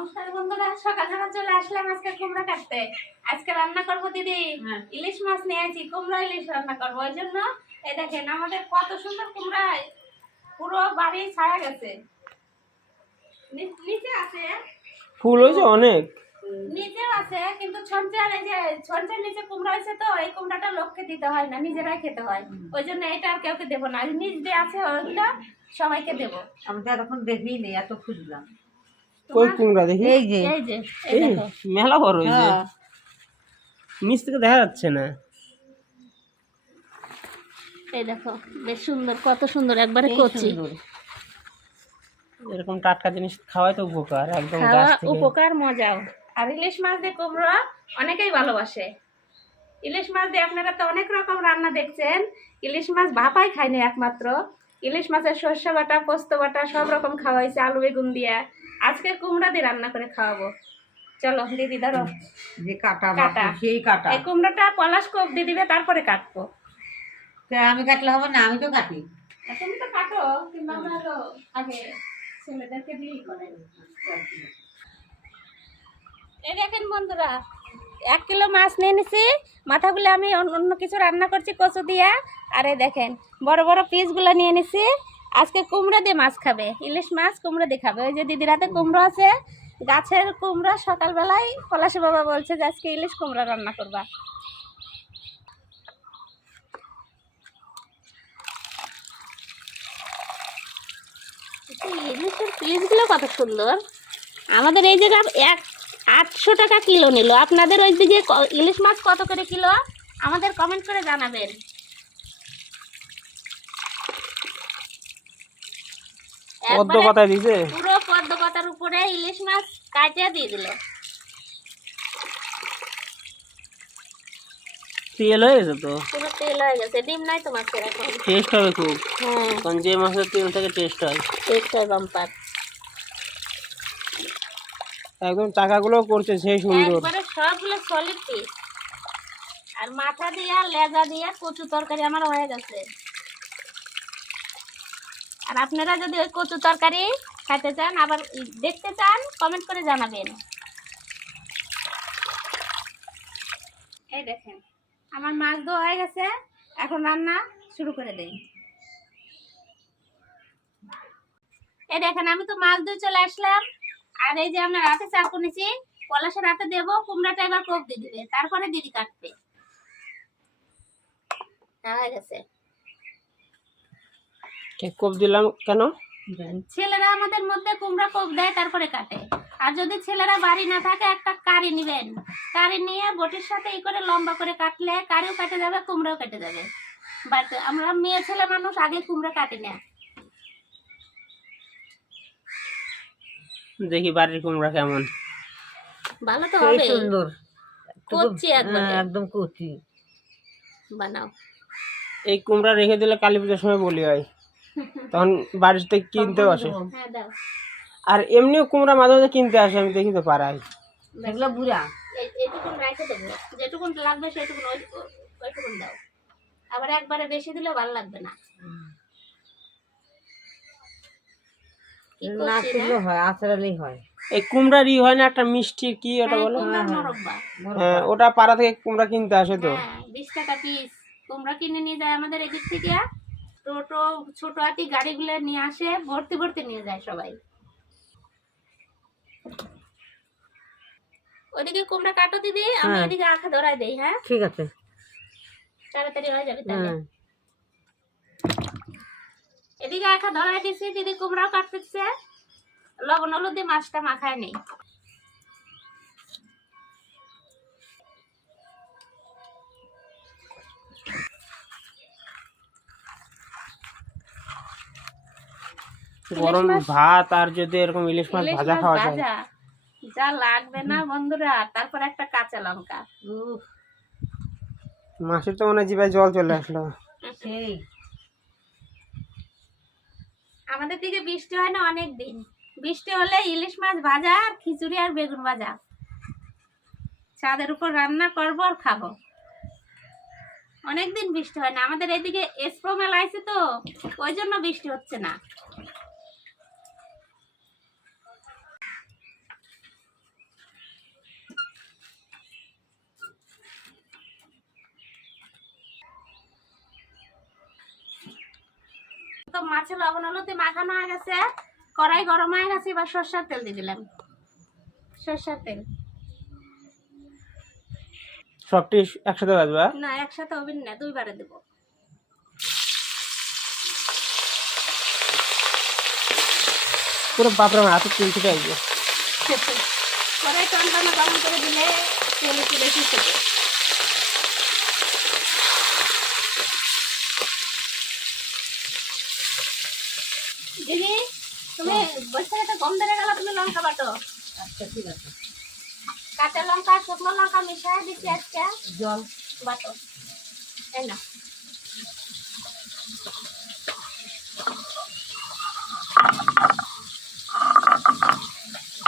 নমস্কার বন্ধুরা, সকাল সকাল চলে আসলাম আজকে কুমড়া কাটতে। আজকে রান্না করব দিদি, ইলিশ মাছ নিয়ে আসি, কুমড়া ইলিশ রান্না করবো। ওই জন্য এই দেখেন আমাদের কত সুন্দর কুমড়া, পুরো বাড়ি ছায়া গেছে। নিচে আছে ফুল হয়েছে অনেক, নিচেও আছে, কিন্তু ছঞ্চার এই যে ছঞ্চার নিচে কুমড়া হয়েছে, তো এই কুমড়াটা লোককে দিতে হয় না, নিজেরাই খেতে হয়। ওই জন্য এটা আর কাউকে দেবো না, নিচ দিয়ে আছে ওগুলো সবাইকে দেবো। আমি তো এখন দেখিই নেই, এত খুঁজলাম। কই কুমড়া দেখি? এই যে এই যে এই এই দেখো, মেলা বড় হয়েছে, হ্যাঁ। নিচ থেকে দেখা যাচ্ছে না। এই দেখো বেশ সুন্দর, কত সুন্দর, একবারে এই কচি। সুন্দর। এরকম টাটকা জিনিস খাওয়াই তো উপকার, একদম গাছ খাওয়া থেকে। উপকার, মজাও। আর ইলিশ মাছ দিয়ে কুমড়া অনেকেই ভালোবাসে। ইলিশ মাছ দিয়ে আপনারা তো অনেক রকম রান্না দেখছেন। ইলিশ মাছ ভাপাই খায়নি একমাত্র, ইলিশ মাছের সর্ষে বাটা, পোস্ত বাটা সব রকম খাওয়া হয়েছে, আলু বেগুন দিয়ে। আজকে কুমড়া দিয়ে রান্না করে খাওয়াবো। চলো দিদি ধরো যে কাটা কাটা। বাপু, সেই কাটা। এই কুমড়াটা পলাশ কোপ দিয়ে দিবে, তারপরে কাটবো। তা আমি কাটলে হবে না? আমি তো কাটি। তুমি তো কাটো, কিন্তু আমরা তো আগে ছেলেদেরকে দিয়েই করে। এই দেখেন বন্ধুরা, 1 কিলো মাছ নিয়ে নিছি। মাথাগুলো আমি অন্য কিছু রান্না করছি কচু দিয়া। আর এই দেখেন বড় বড় পিসগুলো নিয়ে নিছি। আজকে কুমড়া দিয়ে মাছ খাবে, ইলিশ মাছ কুমড়া দিয়ে খাবে। ওই যে দিদির হাতে কুমড়ো আছে, গাছের কুমড়া। সকালবেলায় পলাশী বাবা বলছে যে আজকে ইলিশ কুমড়া রান্না করবা। ইলিশের পিসগুলো কত সুন্দর। আমাদের এই জায়গায় 800 টাকা কিলো নিল। আপনাদের ওই দিকে ইলিশ মাছ কত করে কিলো আমাদের কমেন্ট করে জানাবেন। পদ্ম পাতা দিছে, পুরো পদ্ম পাতার উপরে ইলিশ মাছ কাটিয়ে দিয়ে দিল। তেল হয়ে গেছে তো, পুরো তেল হয়ে গেছে, ডিম নাই তো মাছের এখন। টেস্ট হবে খুব, হ্যাঁ, কারণ যে মাছের তেল থেকে টেস্ট হয়। টেস্ট হয় বাম্পার। একদম চাকাগুলো করছে সেই সুন্দর। একবারে সবগুলো সলিড পিস। আর মাথা দিয়া লেজা দিয়া কচু তরকারি আমার হয়ে গেছে। আর আপনারা যদি ওই কচু তরকারি খেতে চান, আবার দেখতে চান, কমেন্ট করে জানাবেন। এই দেখেন আমার মাছ ধোয়া হয়ে গেছে, এখন রান্না শুরু করে দেই। এই দেখেন আমি তো মাছ ধুয়ে চলে আসলাম। আর এই যে আমরা রাতে চাকু নিছি, পলাশের রাতে দেবো। কুমড়াটা এবার কোপ দিয়ে দিবে, তারপরে দিদি কাটবে। হয়ে গেছে। কোপ দিলাম কেন? ছেলেরা আমাদের মধ্যে কুমড়া কোপ দেয়, তারপরে কাটে। আর যদি ছেলেরা বাড়ি না থাকে, একটা কারি নিবেন, কারি নিয়ে বটির সাথে ই করে লম্বা করে কাটলে কারিও কেটে যাবে, কুমড়াও কেটে যাবে। বাট আমরা মেয়ে ছেলে মানুষ আগে কুমড়া কাটি না। দেখি বাড়ির কুমড়া কেমন। ভালো তো সেই হবে, সুন্দর। কচি একবারে। হ্যাঁ, একদম কচি। বানাও। এই কুমড়া রেখে দিলে কালী পুজোর সময় বলি হয়, তখন বাড়িতে কিনতে আসে। হ্যাঁ দাও। আর এমনিও কুমড়া মাঝে মাঝে কিনতে আসে, আমি দেখি তো পাড়ায়। এগুলো বুড়া। এইটুকুন রেখে দেবো, যেটুকুন লাগবে সেটুকুন ওইটুকুন দাও। আবার একবারে বেশি দিলে ভালো লাগবে না। কি না করছি করলে না? হয়, আচারালেই হয়। এই কুমড়ার ই হয় না একটা মিষ্টি, কি ওটা হ্যাঁ, বলো? কুমড়ার মোরব্বা। হ্যাঁ, ওটা পাড়া থেকে কুমড়া কিনতে আসে তো। হ্যাঁ, 20 টাকা পিস কুমড়া কিনে নিয়ে যায় আমাদের এদিক থেকে। টোটো ছোট হাতি গাড়িগুলো নিয়ে আসে, ভর্তি ভর্তি নিয়ে যায় সবাই। ওদিকে কুমড়া কাটো দিদি, আমি হ্যাঁ। এদিকে আখা ধরাই দেই। হ্যাঁ, ঠিক আছে। তাড়াতাড়ি হয়ে যাবে তাহলে। হ্যাঁ। এদিকে আখা ধরাই দিছি, দিদি কুমড়াও কাটতেছে। লবণ হলুদ দিয়ে মাছটা মাখায় নেই। গরম ভাত আর যদি এরকম ইলিশ মাছ ইলিশ ভাজা মাছ খাওয়া যায়, ভাজা যা লাগবে না বন্ধুরা, তারপর একটা কাঁচা লঙ্কা। উফ, মাছের তো মনে হয় জিভায় জল চলে আসলো। সেই আমাদের দিকে বৃষ্টি হয় না অনেক দিন। বৃষ্টি হলে ইলিশ মাছ ভাজা আর খিচুড়ি আর বেগুন ভাজা ছাদের উপর রান্না করবো আর খাবো। অনেকদিন বৃষ্টি হয় না আমাদের এদিকে, এসপ্রো মেলা আছে তো, ওই জন্য বৃষ্টি হচ্ছে না। মাছে লবণ হলুদে মাখানো হয়ে গেছে, কড়াই গরম হয়ে গেছে, এবার সরষের তেল দিয়ে দিলাম। সরষের তেল সবটি একসাথে ভাজবা? না, একসাথে হবে না, দুইবারে দেবো। পুরো বাপরে আমার হাতে তেল ছিটে আসবে। কড়াই টনটনা গরম করে দিলে তেল একটু বেশি ছেড়ে। দিদি, তুমি বসে একটা গম ধরে গেল, তুমি লঙ্কা বাটো। আচ্ছা ঠিক আছে। কাঁচা লঙ্কা শুকনো লঙ্কা মিশিয়ে দিচ্ছি আজকে, জল বাটো। এই না,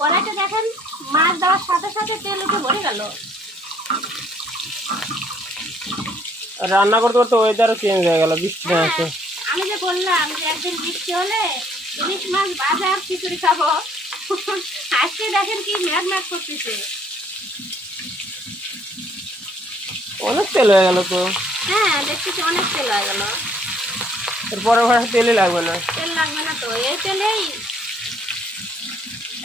কড়াইটা দেখেন মাছ দেওয়ার সাথে সাথে তেল উঠে ভরে গেল। আর রান্না করতে করতে ওয়েদারও চেঞ্জ হয়ে গেল, বৃষ্টি হ্যাঁ, আছে। আমি যে বললাম যে একদিন বৃষ্টি হলে ইলিশ মাছ ভাজা আর খিচুড়ি খাবো, আজকে দেখেন কি ম্যাগ ম্যাগ করতেছে। অনেক তেল হয়ে গেল তো। হ্যাঁ, দেখতেছি অনেক তেল হয়ে গেল। এরপরে তেলই লাগবে না। তেল লাগবে না তো, এই তেলেই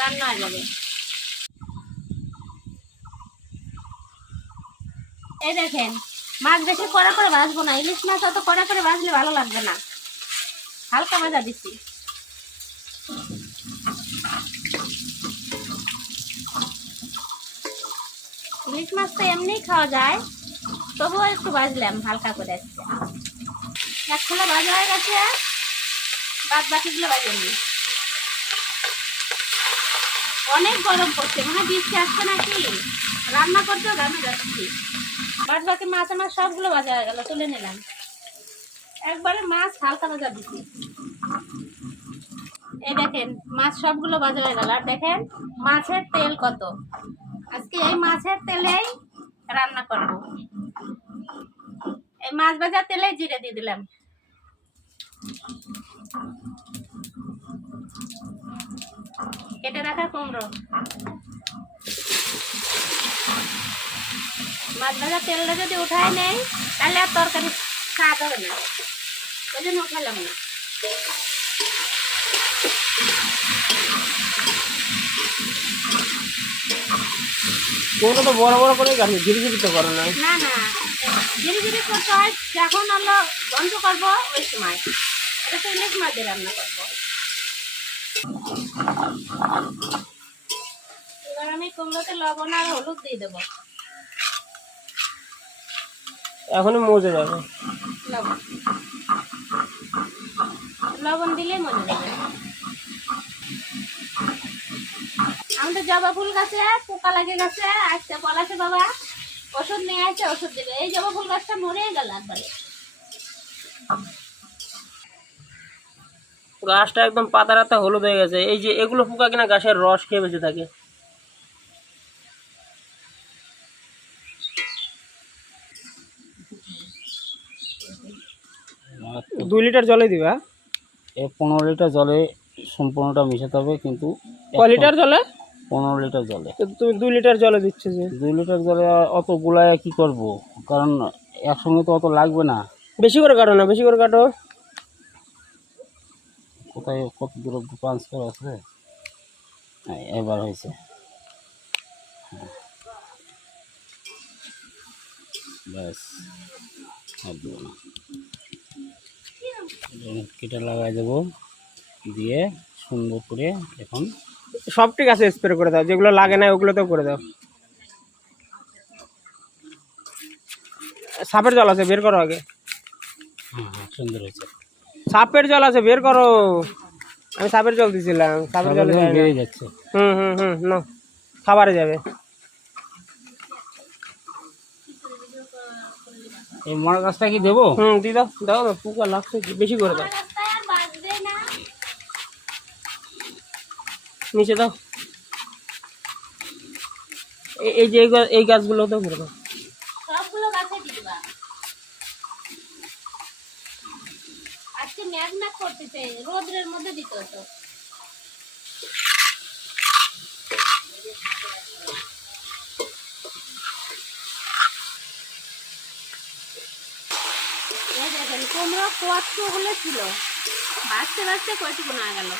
রান্না হয়ে যাবে। এই দেখেন, মাছ বেশি কড়া করে ভাজবো না, ইলিশ মাছ অত কড়া করে ভাজলে ভালো লাগবে না, হালকা ভাজা দিচ্ছি। ইলিশ মাছ তো এমনিই খাওয়া যায়, তবুও একটু ভাজলাম হালকা করে। এক খোলা ভাজা হয়ে গেছে, বাদ বাকিগুলো ভাজে নি। অনেক গরম পড়ছে, মনে বৃষ্টি আসছে নাকি, রান্না করতেও ঘামে যাচ্ছি। বাদ বাকি মাছ আমার সবগুলো ভাজা হয়ে গেল, তুলে নিলাম। একবারে মাছ হালকা ভাজা দিচ্ছি। এই দেখেন মাছ সবগুলো ভাজা হয়ে গেল। আর দেখেন মাছের তেল কত, আজকে এই মাছের তেলেই রান্না করব। এই মাছ ভাজা তেলে জিরে দিয়ে দিলাম। কেটে রাখা কুমড়ো, মাছ ভাজা তেলটা যদি উঠায় নেই তাহলে আর তরকারি স্বাদ হবে না, ওই জন্য উঠালাম না। কুমড়ো তো বড় বড় করে কাটবে, ঝিরি ঝিরি তো করো না। না না, ধীরে ধীরে করতে হয়, যখন হলো বন্ধ করবো ওই সময়। এটা তো ইলিশ মাছ দিয়ে রান্না করবো। এবার আমি কুমড়োতে লবণ আর হলুদ দিয়ে দেবো। এখনই মজে যাবে। লবণ লবণ দিলে মজে যাবে। আমাদের জবা ফুল গাছে পোকা লাগে গেছে, আজকে বলাছে বাবা ওষুধ নিয়ে আসছে, ওষুধ দেবে। এই জবা ফুল গাছটা মরে গেল একবারে। গাছটা একদম পাতা রাতা হলুদ হয়ে গেছে। এই যে এগুলো পোকা কিনা গাছের রস খেয়ে বেঁচে থাকে। মাত্র 2 লিটার জলে দিবা? 15 লিটার জলে সম্পূর্ণটা মিশাতে হবে, কিন্তু কয় লিটার জলে? 15 লিটার জলে। তো তুমি 2 লিটার জলে দিচ্ছ যে? 2 লিটার জলে অত গুলায় কি করব, কারণ একসঙ্গে তো অত লাগবে না। বেশি করে কাটো না, বেশি করে কাটো। কোথায় কত দূর অব্দি ট্রান্সফার আছে? হ্যাঁ, এবার হয়েছে। ব্যাস, আর দেবো না। কেটে লাগাই দেবো, দিয়ে সুন্দর করে এখন সব ঠিক আছে, স্প্রে করে দাও, যেগুলো লাগে না ওগুলোতেও করে দাও। সাপের জল আছে, বের করো আগে। হ্যাঁ হ্যাঁ, সুন্দর হয়েছে। সাপের জল আছে, বের করো। আমি সাপের জল দিছিলাম, সাপের জল বেরিয়ে যাচ্ছে। না, খাবারে যাবে। এই মরা গাছটা কি দেবো? দি দাও, দাও না, পোকা লাগছে, বেশি করে দাও। নিচে দাও। এই যে এই গাছগুলো তো করে দাও। সবগুলো গাছে দিবা। আজকে ম্যাগ ম্যাগ করতেছে, রোদ্রের মধ্যে দিতে হতো। এই দেখেন কুমড়ো কতগুলো ছিল, বাঁচতে বাঁচতে কয়টুকু না গেল,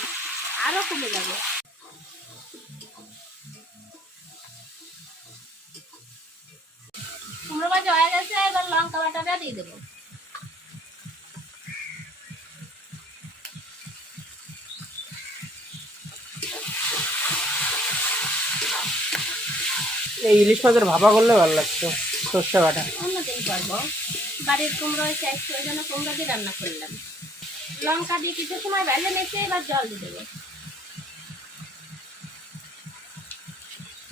আরো কমে যাবে। কুমড়ো ভাজা হয়ে গেছে, এবার লঙ্কা বাটাটা দিয়ে দেবো। এই ইলিশ মাছের ভাপা করলে ভালো লাগতো, সর্ষে বাটা। অন্যদিন করবো, বাড়ির কুমড়ো হয়েছে একটু, ওই জন্য কুমড়ো দিয়ে রান্না করলাম। লঙ্কা দিয়ে কিছু সময় ভেজে নিয়েছে, এবার জল দিয়ে দেবো।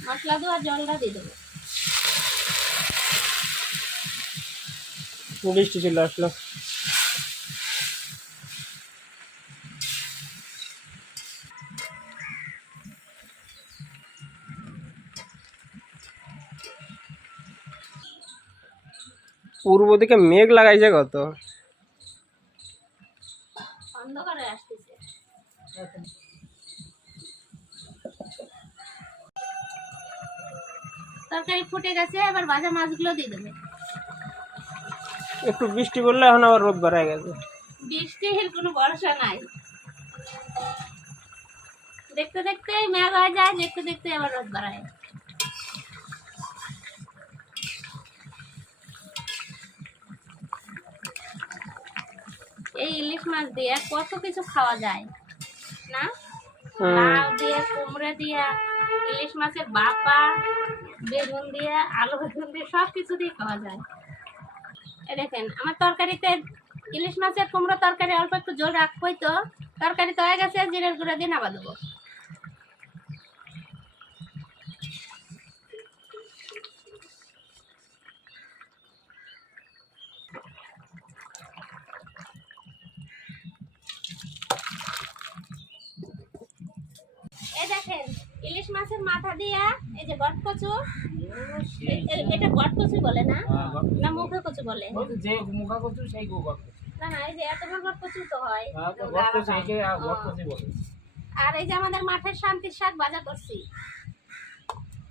মশলা দেওয়া জলটা দিয়ে দেবো। বৃষ্টি চলে আসলো। পূর্ব দিকে মেঘ লাগাইছে কত। অন্ধকারে আসতেছে। তরকারি ফুটে গেছে, এবার ভাজা মাছগুলো দিয়ে দেবে। একটু বৃষ্টি পড়লে এখন আবার রোদ বাড়ায় গেছে। বৃষ্টির কোনো ভরসা নাই, দেখতে দেখতে মেঘ হয়ে যায়, দেখতে দেখতে আবার রোদ বাড়ায়। এই ইলিশ মাছ দিয়ে কত কিছু খাওয়া যায় না, লাউ দিয়ে, কুমড়া দিয়া, ইলিশ মাছের বাপা, বেগুন দিয়ে, আলু বেগুন দিয়ে, সব কিছু দিয়ে খাওয়া যায়। এই দেখেন আমার তরকারিতে ইলিশ মাছের কুমড়ো তরকারি অল্প একটু জল রাখবই, তো তরকারি তো হয়ে গেছে, জিরের গুঁড়া দিয়ে নাবা দেবো। এই দেখেন ইলিশ মাছের মাথা দিয়া, এই যে বট কচু, এটা বট কচু বলে না, না মুখে কচু বলে? যে মুখা করছো সেই গোবা না না, এই যে এত বড় বট কচু তো হয়। বলে। আর এই যে আমাদের মাঠের শান্তির শাক ভাজা করছি,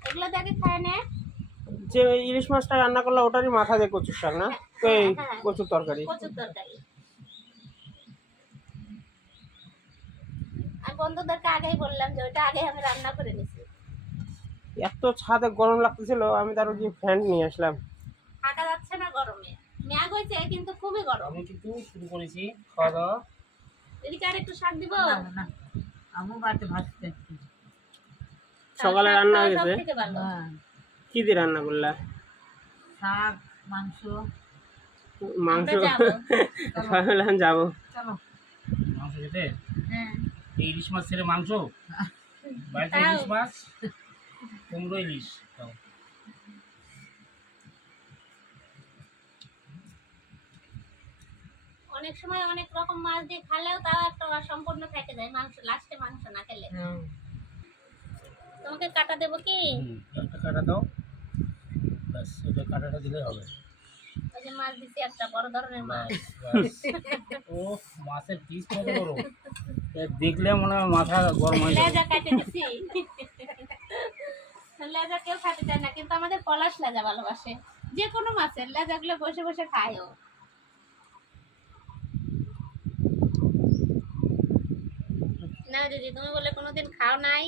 এগুলো দেখে খায় নে। যে ইলিশ মাছটা রান্না করলে ওটারই মাথা দিয়ে কচুর শাক না, এই কচুর তরকারি। কচুর তরকারি আমি বন্ধুদেরকে আগেই বললাম যে ওইটা আগে আমি রান্না করে নিছি। এত ছাদে গরম লাগতেছিল, আমি তার যে ফ্যান নিয়ে আসলাম। থাকা যাচ্ছে না গরমে, মেঘ হয়েছে কিন্তু খুবই গরম। আমি কিন্তু শুরু করেছি খাওয়া দাওয়া। এদিকে আর একটু শাক দিব। না আমি বাড়িতে ভাজতে সকালে রান্না হয়ে গেছে। সবথেকে ভালো। কি দিয়ে রান্না করলা? শাক মাংস। মাংস। আমরা যাবো। ভাবলাম যাবো। চলো মাংস খেতে? হ্যাঁ এই ইলিশ মাছ ছেড়ে মাংস? বাড়িতে তাও। ইলিশ মাছ, কুমড়ো ইলিশ তাও। অনেক সময় অনেক রকম মাছ দিয়ে খালেও তাও একটা অসম্পূর্ণ থেকে যায়, মাংস লাস্টে মাংস না খেলে। তোমাকে কাটা দেবো কি? একটা কাটা দাও, ব্যাস ওটা কাটাটা দিলে হবে। ওই যে মাছ দিছি একটা বড় ধরনের মাছ। ব্যাস, ব্যাস। ও মাছের পিস কত বড়, এ দেখলে মনে হয় মাথা গরম হয়ে যাবে। লেজা কাটে দিছি। লেজা কেউ খাতে চায় না, কিন্তু আমাদের পলাশ লেজা ভালোবাসে। যে কোনো মাছের লেজাগুলো বসে বসে খায়ও। না দিদি, তুমি বলে কোনোদিন খাও নাই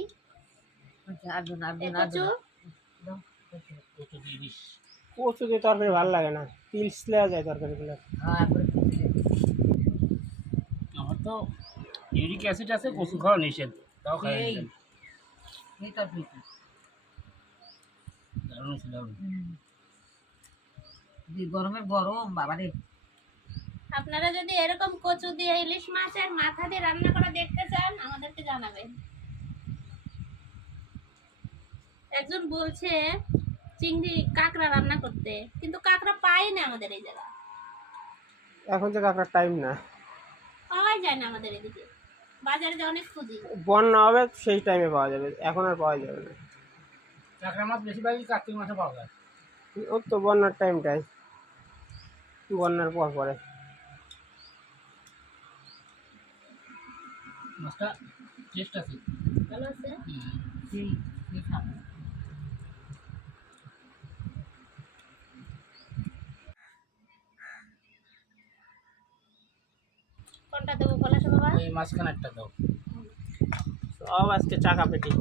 আর্জুন এই আর্জুন কচু? কত ইলিশ। কচু দিয়ে তরকারি ভালো লাগে না, পিলসলে যায় তরকারিগুলো। আমার তো ইউরিক অ্যাসিড আছে, কচু খাওয়া নিষেধ, তাও খাই। এই এইটা ঠিক দারুণ ছিল, দারুণ। গরমে গরম বাবারে। আপনারা যদি এরকম কচু দিয়ে ইলিশ মাছের মাথা দিয়ে রান্না করে দেখতে চান, আমাদেরকে জানাবেন। একজন বলছে চিংড়ি কাঁকড়া রান্না করতে, কিন্তু কাঁকড়া পাই না আমাদের এই জায়গায়, এখন যে কাঁকড়ার টাইম না, পাওয়াই যায় না আমাদের এদিকে। বাজারে যে অনেক খুঁজি। বন্যা হবে সেই টাইমে পাওয়া যাবে, এখন আর পাওয়া যাবে না। কাঁকড়া মাছ বেশিরভাগই কার্তিক মাসে পাওয়া যায়। ও তো বন্যার টাইমটাই, বন্যার পর পরে। মাছটা টেস্ট আছে। ভালো আছে। সেই সেই খাবো। কোনটা দেবো পলাশ বাবা? এই মাঝখানে একটা দাও। সব আজকে চাকা পেটি,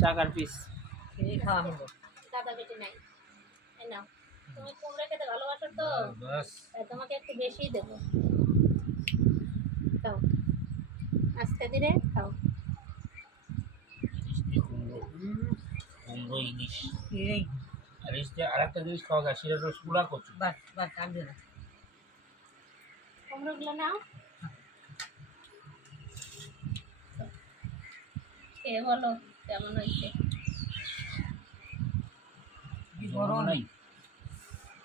চাকার পিস। এই খাওয়া হলো দাদা বেটি নাই। এই নাও, তুমি কুমড়া খেতে ভালোবাসো তো, ব্যাস তাই তোমাকে একটু বেশিই দেবো। খাও, আস্তে ধীরে খাও। ইলিশ দিয়ে কুমড়ো, কুমড়ো ইলিশ। এই আর ইলিশ দিয়ে আর একটা জিনিস খাওয়া যায়, সেটা রসগুলা কচু। বাস বাস কাটবে না কুমড়োগুলো নাও, খেয়ে বলো কেমন হয়েছে। গরম নাই,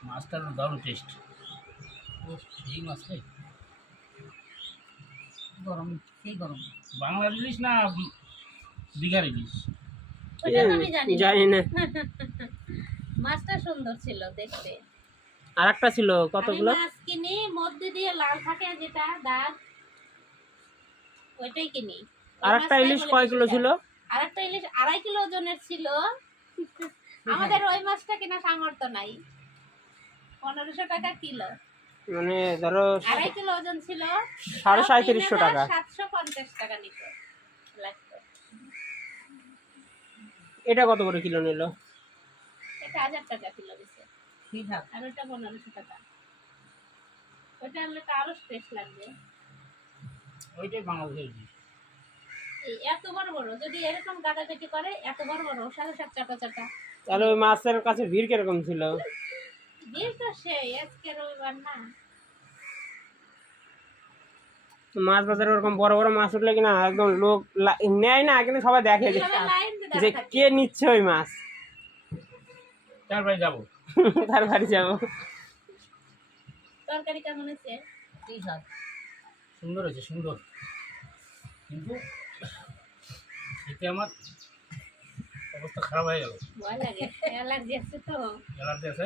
মাছটার দারুণ টেস্ট। এই মাছটাই গরম সেই গরম বাংলার ইলিশ না দীঘার ইলিশ? ওটা তো আমি জানি না। জানি না। মাছটা সুন্দর ছিল দেখতে। আর একটা ছিল আমি কতগুলো। মাছ কিনি মধ্যে দিয়ে লাল থাকে যেটা দাগ, ওইটাই কিনি। আর একটা ইলিশ কয় কিলো ছিল? আর একটা ইলিশ 2.5 কিলো ওজনের ছিল। আমাদের ওই মাছটা কিনা সামর্থ্য নাই, 1500 টাকা কিলো। মানে ধরো 2.5 কিলো ওজন ছিল, 3750 টাকা। 750 টাকা নিত লাগতো। এটা কত করে কিলো নিল? এটা 1000 টাকা কিলো দিছে, ঠিক আছে আর ওটা 1500 টাকা। ওইটা আনলে তো আরো স্পেস লাগবে। ওইটাই বাংলাদেশের ইলিশ। এই এত বড় বড় যদি এরকম গাদা পেটি করে, এত বড় বড় সাথে সাথে চাটা চাটা। তাহলে ওই মাছের কাছে ভিড় কিরকম ছিল? ভিড় তো সেই, আজকে রবিবার না। মাছ বাজারে ওরকম বড় বড় মাছ উঠলে কিনা একদম লোক নেয় না, কিন্তু সবাই দেখে যে সবাই লাইন দিয়ে যে দাঁড়া থাকে। কে নিচ্ছে ওই মাছ। তারপরে যাবো। তার বাড়ি যাবো। তরকারি কেমন হয়েছে? ঠিক আছে সুন্দর হয়েছে, সুন্দর। কিন্তু এতে আমার অবস্থা খারাপ হয়ে গেল। ভয় লাগে, অ্যালার্জি আছে তো। অ্যালার্জি আছে।